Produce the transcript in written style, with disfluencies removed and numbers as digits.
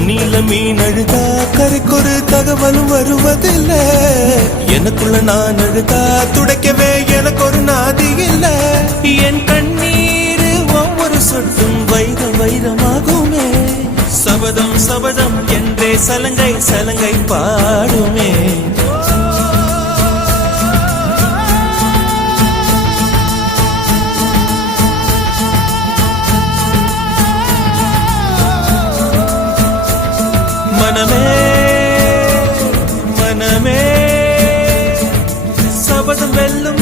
தண்ணியில மீன் அழுதா கரைக்கொரு தகவலும் வருவதில்ல. எனக்குள்ள நான் அழுதா துடைக்கவே எனக்கு ஒரு நாதி இல்ல. என் கண்ணீர் ஒவ்வொரு சொட்டும் வைர வைரமாகுமே. சபதம் சபதம் என்றே சலங்கை சலங்கை பாடுமே. மனமே மனமே சபதம் வெல்லும்